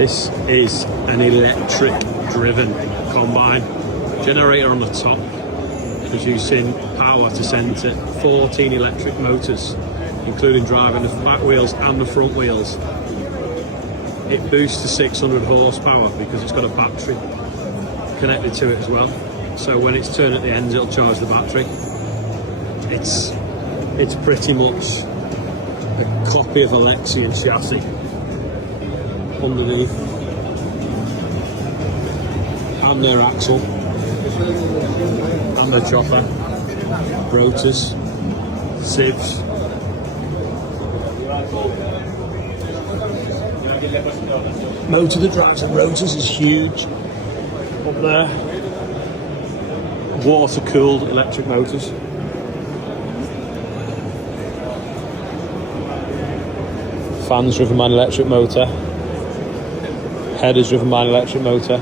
This is an electric driven combine. Generator on the top, producing power to centre, 14 electric motors, including driving the back wheels and the front wheels. It boosts to 600 horsepower because it's got a battery connected to it as well. So when it's turned at the ends, it'll charge the battery. It's pretty much a copy of a Lexion chassis underneath, and their axle, and the chopper, rotors, sieves. Motor that drives the rotors is huge up there. Water cooled electric motors. Fans driven by an electric motor. Headers driven by an electric motor.